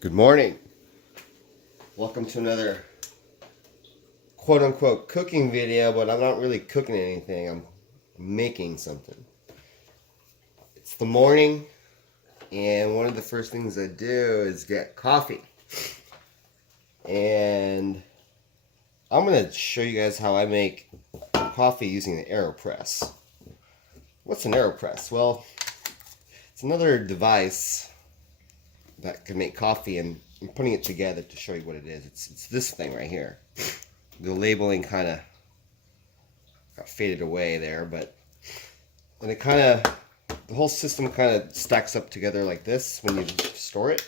Good morning. Welcome to another quote-unquote cooking video, but I'm not really cooking anything. I'm making something. It's the morning, and one of the first things I do is get coffee. And I'm going to show you guys how I make coffee using an Aeropress. What's an Aeropress? Well, it's another device that can make coffee, and I'm putting it together to show you what it is. It's this thing right here. The labeling kind of got faded away there, and it kind of, the whole system kind of stacks up together like this when you store it.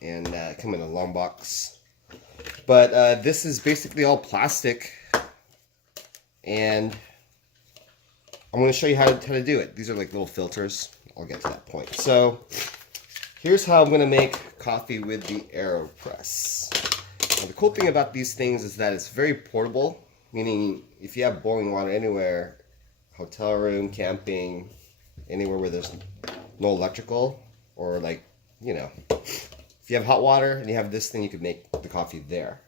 And come in a long box. But this is basically all plastic, and I'm going to show you how to do it. These are like little filters. I'll get to that point. So here's how I'm going to make coffee with the Aeropress. Now, the cool thing about these things is that it's very portable, meaning if you have boiling water anywhere, hotel room, camping, anywhere where there's no electrical, or like, you know, if you have hot water and you have this thing, you could make the coffee there.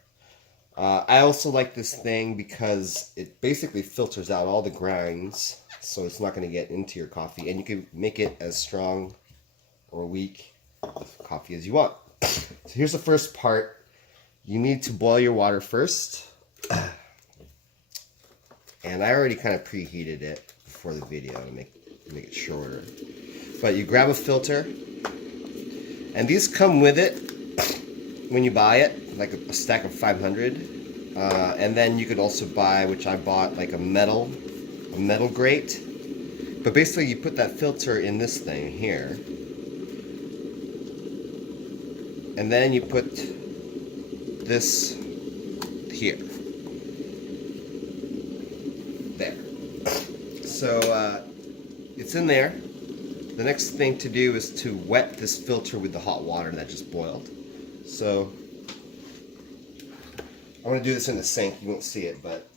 I also like this thing because it basically filters out all the grinds, so it's not going to get into your coffee, and you can make it as strong or weak coffee as you want. So here's the first part. You need to boil your water first, and I already kind of preheated it before the video to make it shorter. But you grab a filter, and these come with it when you buy it, like a stack of 500. And then you could also buy, which I bought, like a metal grate. But basically you put that filter in this thing here, and then you put this here. There. So it's in there. The next thing to do is to wet this filter with the hot water that just boiled. So I'm going to do this in the sink. You won't see it, but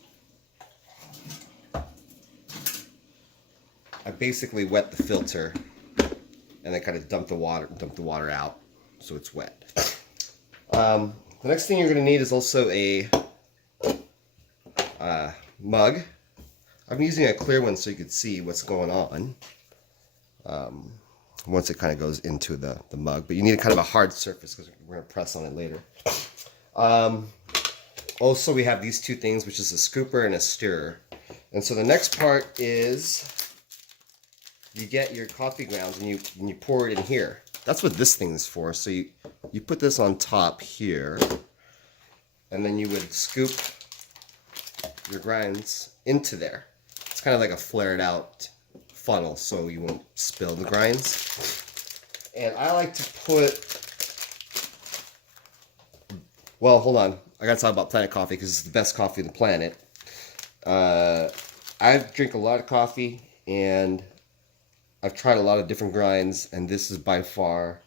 I basically wet the filter and then kind of dump the water out so it's wet. The next thing you're going to need is also a mug. I'm using a clear one so you can see what's going on once it kind of goes into the mug. But you need kind of a hard surface because we're going to press on it later. Also, we have these two things, which is a scooper and a stirrer. And so the next part is you get your coffee grounds and you pour it in here. That's what this thing is for. So you put this on top here, and then you would scoop your grinds into there. It's kind of like a flared out funnel, so you won't spill the grinds. And I like to put, well, hold on. I gotta talk about Planet Coffee because it's the best coffee on the planet. I drink a lot of coffee, and I've tried a lot of different grinds, and this is by far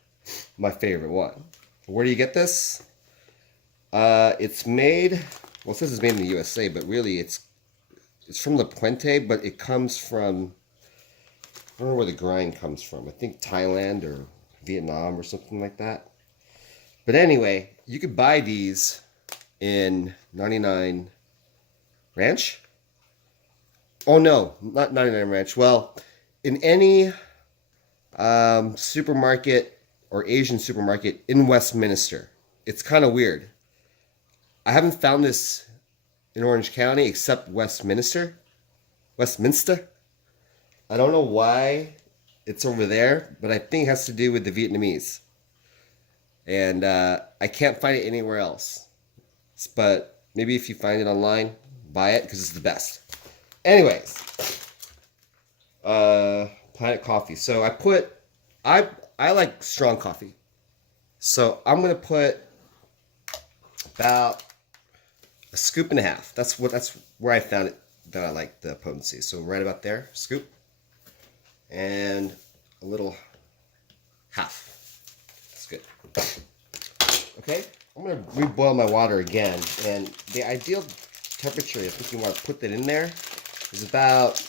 my favorite one. Where do you get this? It's made, well, it says it's made in the USA, but really it's from La Puente, but it comes from, I don't know where the grind comes from. I think Thailand or Vietnam or something like that. But anyway, you could buy these in 99 Ranch. Oh no, not 99 Ranch. Well, in any supermarket or Asian supermarket in Westminster. It's kind of weird. I haven't found this in Orange County except Westminster. I don't know why it's over there, but I think it has to do with the Vietnamese. And I can't find it anywhere else. But maybe if you find it online, buy it because it's the best. Anyways, Planet Coffee. So I like strong coffee. So I'm gonna put about a scoop and a half. That's where I found it that I like the potency. So right about there, scoop, and a little half. That's good. Okay, I'm gonna reboil my water again, and the ideal temperature, I think you want to put that in there, is about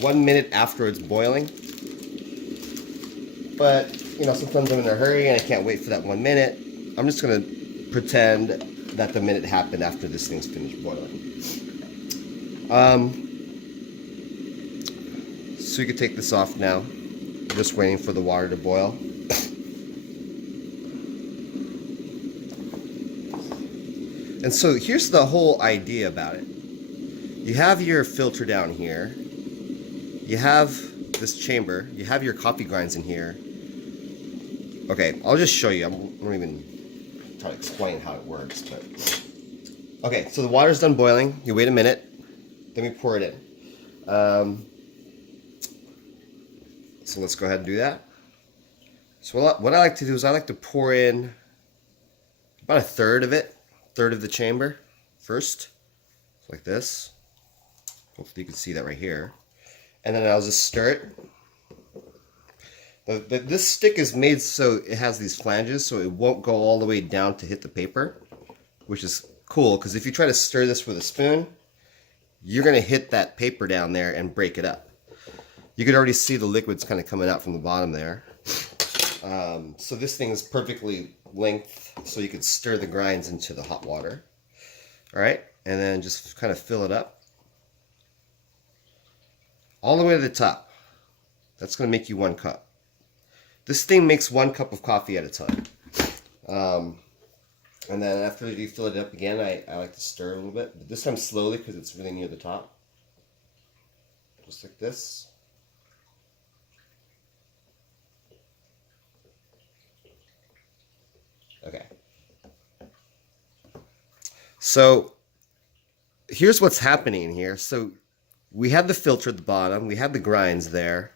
1 minute after it's boiling. But you know, sometimes I'm in a hurry and I can't wait for that 1 minute. I'm just gonna pretend that the minute happened after this thing's finished boiling. So you can take this off now. Just waiting for the water to boil. And so here's the whole idea about it. You have your filter down here. You have this chamber. You have your coffee grinds in here. Okay, I'll just show you. I won't even try to explain how it works. But okay, so the water's done boiling. You wait a minute. Then we pour it in. So let's go ahead and do that. So what I like to do is I like to pour in about a third of it. Third of the chamber first, like this. Hopefully you can see that right here. And then I'll just stir it. This stick is made so it has these flanges so it won't go all the way down to hit the paper, which is cool because if you try to stir this with a spoon, you're going to hit that paper down there and break it up. You could already see the liquids kind of coming out from the bottom there. So this thing is perfectly length, so you could stir the grinds into the hot water. All right, and then just kind of fill it up all the way to the top. That's going to make you 1 cup. This thing makes 1 cup of coffee at a time. And then after you fill it up again, I like to stir a little bit, but this time slowly because it's really near the top. Just like this. Okay. So here's what's happening here. So we have the filter at the bottom, we have the grinds there,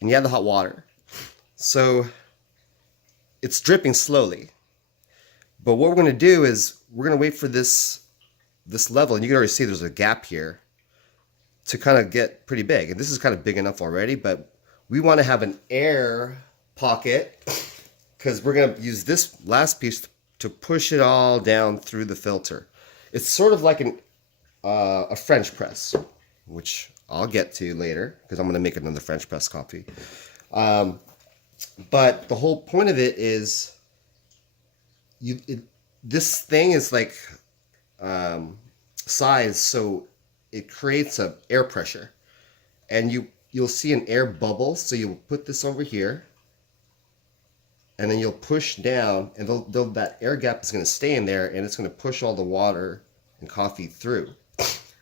and you have the hot water. So it's dripping slowly. But what we're going to do is we're going to wait for this level, and you can already see there's a gap here, to kind of get pretty big. And this is kind of big enough already, but we want to have an air pocket because we're going to use this last piece to push it all down through the filter. It's sort of like a French press, which I'll get to later because I'm going to make another French press coffee. But the whole point of it is this thing is like size, so it creates a air pressure, and you'll see an air bubble. So you'll put this over here, and then you'll push down, and that air gap is going to stay in there, and it's going to push all the water and coffee through.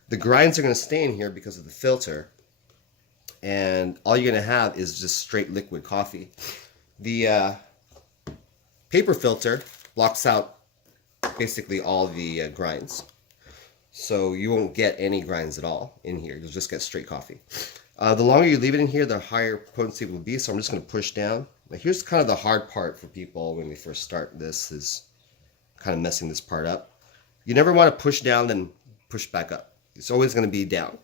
The grinds are going to stay in here because of the filter, and all you're going to have is just straight liquid coffee. The paper filter blocks out basically all the grinds, so you won't get any grinds at all in here. You'll just get straight coffee. The longer you leave it in here, the higher potency it will be, so I'm just going to push down. Now here's kind of the hard part for people when we first start this, is kind of messing this part up. You never want to push down then push back up. It's always going to be down.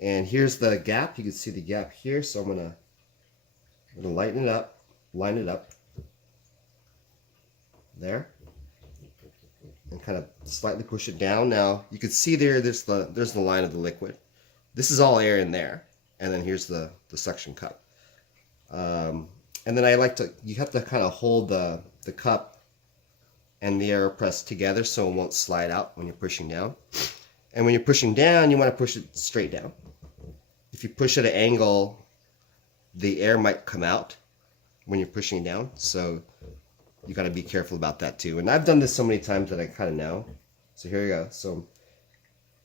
And here's the gap. You can see the gap here, so I'm going to lighten it up, line it up there, and kind of slightly push it down. Now you can see there's the line of the liquid. This is all air in there, and then here's the suction cup. And then you have to kind of hold the cup and the Aeropress together so it won't slide out when you're pushing down. And when you're pushing down, you want to push it straight down. If you push at an angle, the air might come out when you're pushing down. So you got to be careful about that too. And I've done this so many times that I kind of know. So here we go. So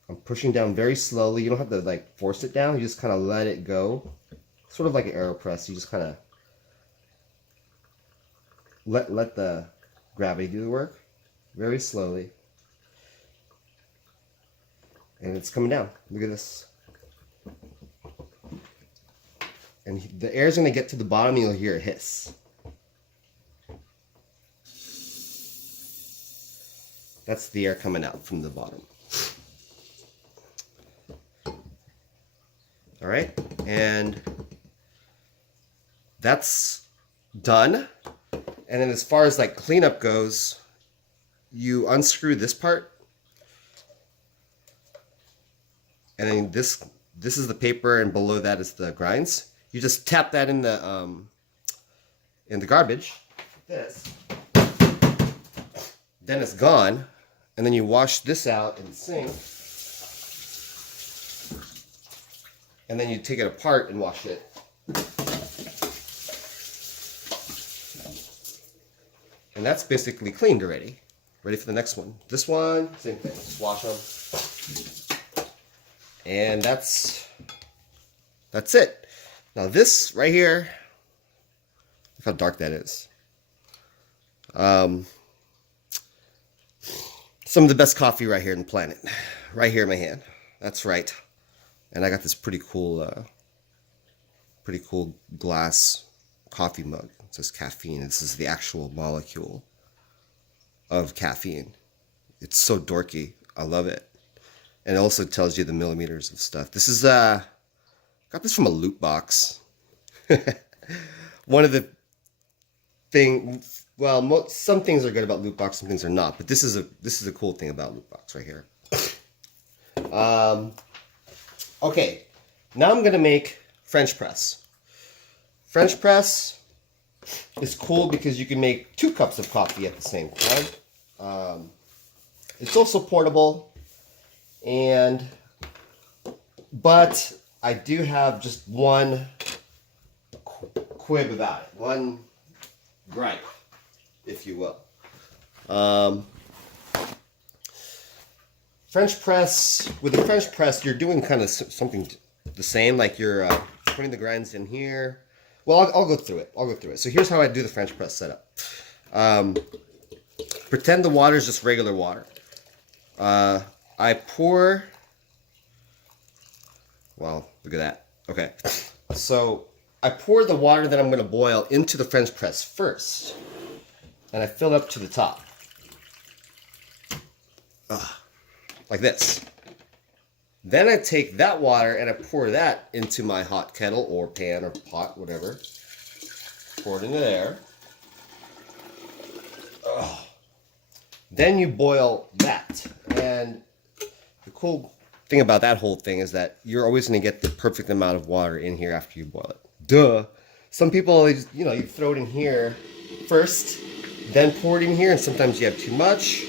I'm pushing down very slowly. You don't have to like force it down. You just kind of let it go. Sort of like an Aeropress. You just kind of let the gravity do the work very slowly. And it's coming down. Look at this. And the air is going to get to the bottom and you'll hear a hiss. That's the air coming out from the bottom. All right, and that's done. And then as far as like cleanup goes, you unscrew this part. And then this is the paper, and below that is the grinds. You just tap that in in the garbage, this, then it's gone, and then you wash this out in the sink, and then you take it apart and wash it. And that's basically cleaned already. Ready for the next one. This one, same thing. Just wash them. And that's it. Now this right here, look how dark that is. Some of the best coffee right here in the planet. Right here in my hand. That's right. And I got this pretty cool glass coffee mug. It says caffeine. This is the actual molecule of caffeine. It's so dorky. I love it. And it also tells you the millimeters of stuff. This is got this from a loot box. One of the things, well, some things are good about loot box, some things are not. But this is a cool thing about loot box right here. Okay, now I'm gonna make French press. French press is cool because you can make 2 cups of coffee at the same time. It's also portable, but I do have just one quib about it, one gripe, if you will. French press, with the French press, you're doing kind of something the same, like you're putting the grinds in here. Well, I'll go through it. So here's how I do the French press setup. Pretend the water is just regular water. I pour, wow, look at that. Okay, so I pour the water that I'm going to boil into the French press first, and I fill up to the top. Like this. Then I take that water and I pour that into my hot kettle or pan or pot, whatever. Pour it into there. Then you boil that. And the cool thing about that whole thing is that you're always going to get the perfect amount of water in here after you boil it. Duh. Some people, you throw it in here first, then pour it in here, and sometimes you have too much,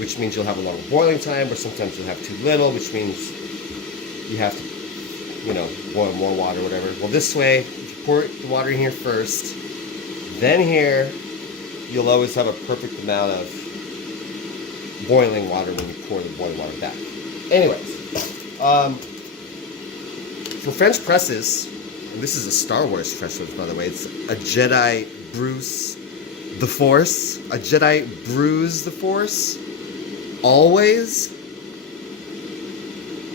which means you'll have a longer boiling time, or sometimes you'll have too little, which means you have to, boil more water, whatever. Well, this way, if you pour the water in here first, then here, you'll always have a perfect amount of boiling water when you pour the boiling water back. Anyways, for French presses, and this is a Star Wars French press, by the way, it's a Jedi brews the Force. A Jedi brews the Force. Always.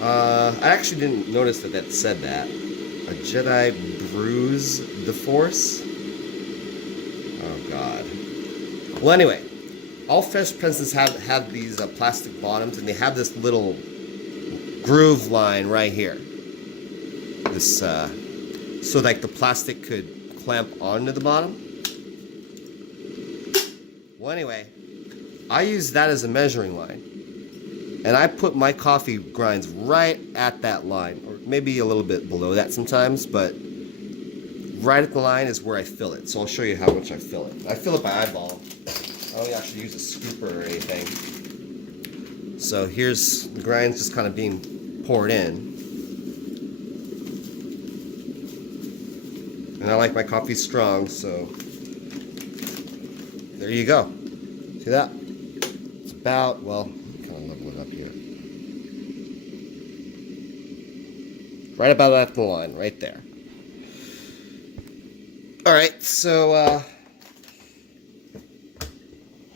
I actually didn't notice that said that. A Jedi brews the Force. Oh God. Well, anyway, all French presses have these plastic bottoms, and they have this little groove line right here. This so like the plastic could clamp onto the bottom. Well, anyway, I use that as a measuring line. And I put my coffee grinds right at that line, or maybe a little bit below that sometimes, but right at the line is where I fill it. So I'll show you how much I fill it. I fill it by eyeball. I don't actually use a scooper or anything. So here's the grinds just kind of being poured in. And I like my coffee strong, so there you go. See that? It's about, well, kind of level it up here. Right about at the line, right there. Alright, so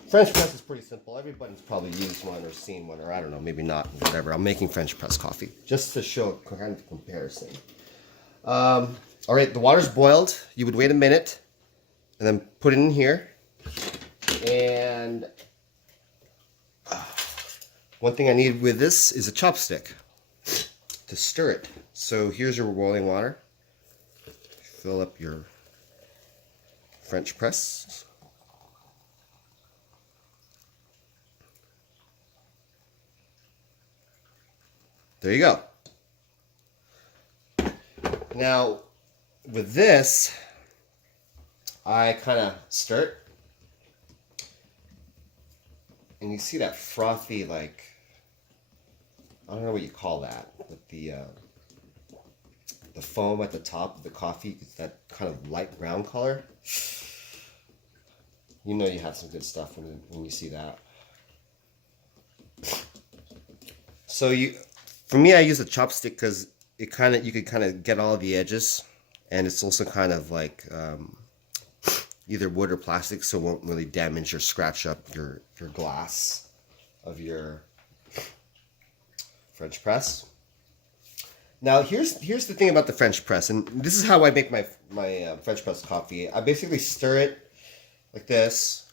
French press is pretty simple. Everybody's probably used one or seen one, or I don't know, maybe not, whatever. I'm making French press coffee, just to show a kind of comparison. Alright, the water's boiled. You would wait a minute, and then put it in here. And one thing I need with this is a chopstick to stir it. So here's your boiling water. Fill up your French press. There you go. Now, with this, I kind of stir it. And you see that frothy, like, I don't know what you call that, but the foam at the top of the coffee, it's that kind of light brown color. You know you have some good stuff when you see that. So for me, I use a chopstick because you could kind of get all the edges, and it's also kind of like either wood or plastic, so it won't really damage or scratch up your glass of your French press. Now here's the thing about the French press, and this is how I make my French press coffee. I basically stir it like this.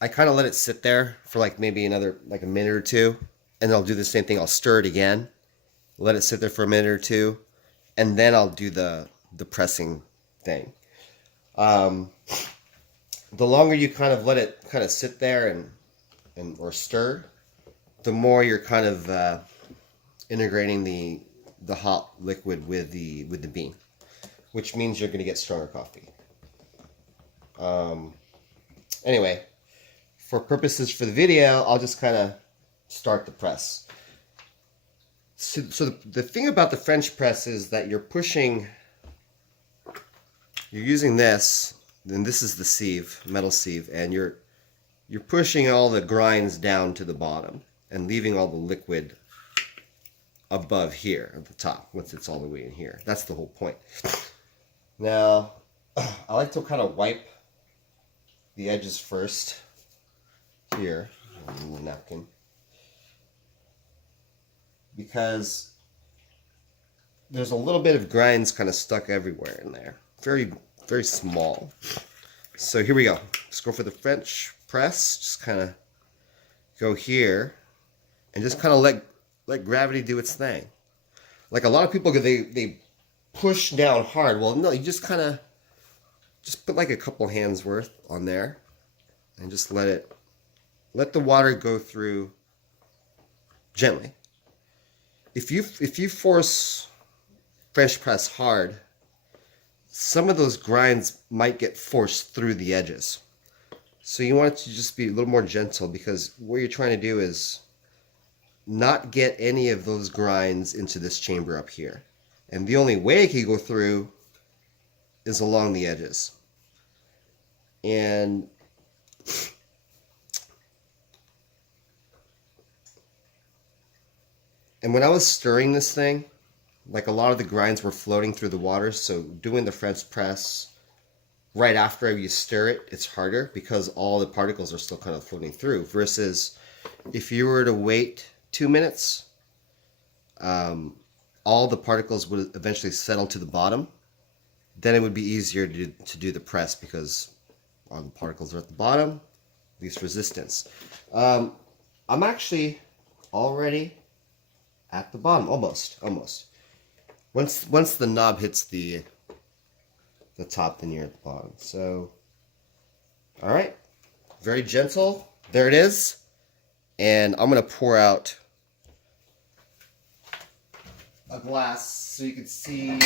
I kind of let it sit there for like maybe another like a minute or two, and then I'll do the same thing. I'll stir it again, let it sit there for a minute or two, and then I'll do the pressing thing. The longer you kind of let it kind of sit there and or stir, the more you're kind of integrating the hot liquid with the bean, which means you're going to get stronger coffee. Anyway, for purposes for the video, I'll just kind of start the press. So the thing about the French press is that you're using this, and this is the sieve, metal sieve, and you're pushing all the grinds down to the bottom and leaving all the liquid above here at the top once it's all the way in here. That's the whole point. Now, I like to kind of wipe the edges first here on the napkin, because there's a little bit of grinds kind of stuck everywhere in there. Very, very small. So here we go. Let's go for the French press. Just kind of go here and just kind of let gravity do its thing. Like a lot of people, they push down hard. Well, no, you just kind of just put like a couple hands worth on there and just let the water go through gently. If you force French press hard, some of those grinds might get forced through the edges. So you want it to just be a little more gentle, because what you're trying to do is not get any of those grinds into this chamber up here. And the only way it can go through is along the edges. And when I was stirring this thing, like a lot of the grinds were floating through the water, so doing the French press right after you stir it, it's harder because all the particles are still kind of floating through, versus if you were to wait 2 minutes, all the particles would eventually settle to the bottom. Then it would be easier to do the press because all the particles are at the bottom, least resistance. I'm actually already at the bottom, almost. Once the knob hits the top, then you're at the bottom. So, all right, very gentle. There it is. And I'm gonna pour out a glass so you can see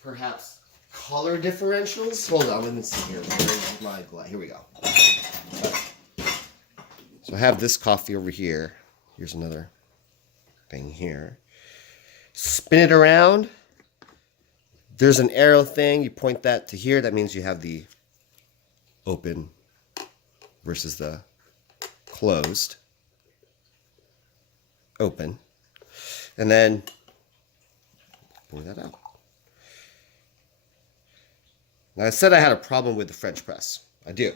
perhaps color differentials. Hold on, let me see here. Where's my glass? Here we go. So I have this coffee over here. Here's another thing here. Spin it around. There's an arrow thing. You point that to here. That means you have the open versus the closed. Open. And then pour that out. Now I said I had a problem with the French press. I do.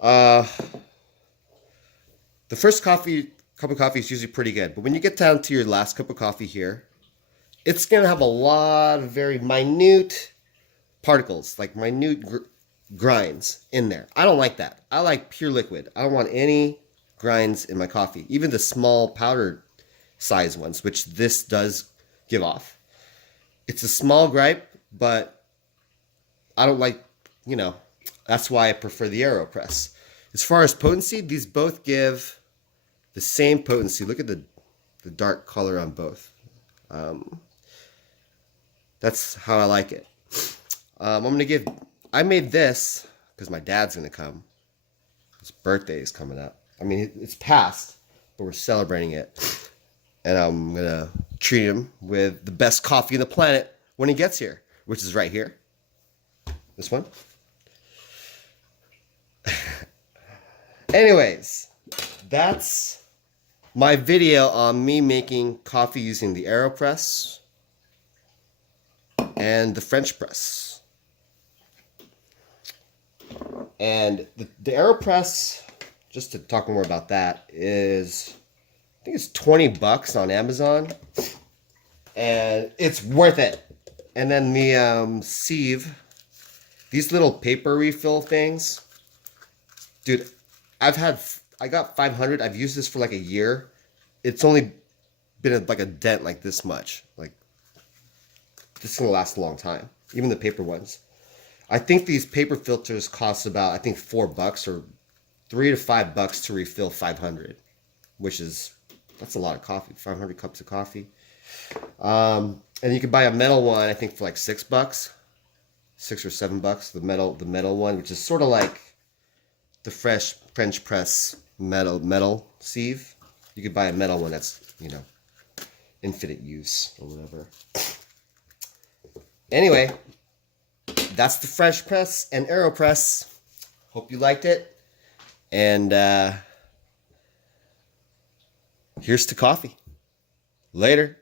The first cup of coffee is usually pretty good, but when you get down to your last cup of coffee here, it's going to have a lot of very minute particles, like minute grinds in there. I don't like that. I like pure liquid. I don't want any grinds in my coffee, even the small powder size ones, which this does give off. It's a small gripe, but I don't like, that's why I prefer the Aeropress. As far as potency, these both give the same potency. Look at the dark color on both. That's how I like it. I made this because my dad's gonna come. His birthday is coming up. I mean, it's past, but we're celebrating it. And I'm gonna treat him with the best coffee on the planet when he gets here, which is right here. This one. Anyways, that's my video on me making coffee using the Aeropress and the French press. And the Aeropress, just to talk more about that, is I think it's 20 bucks on Amazon, and it's worth it. And then the sieve, these little paper refill things, dude, I got 500. I've used this for like a year. It's only been like a dent like this much. Like, this is gonna last a long time. Even the paper ones. I think these paper filters cost about, I think, $4 or $3 to $5 to refill 500, which is, that's a lot of coffee. 500 cups of coffee. And you can buy a metal one, I think, for like $6, $6 or $7. The metal one, which is sort of like the fresh French press metal sieve. You could buy a metal one that's, you know, infinite use or whatever. Anyway, that's the French press and Aeropress. Hope you liked it. And here's to coffee. Later.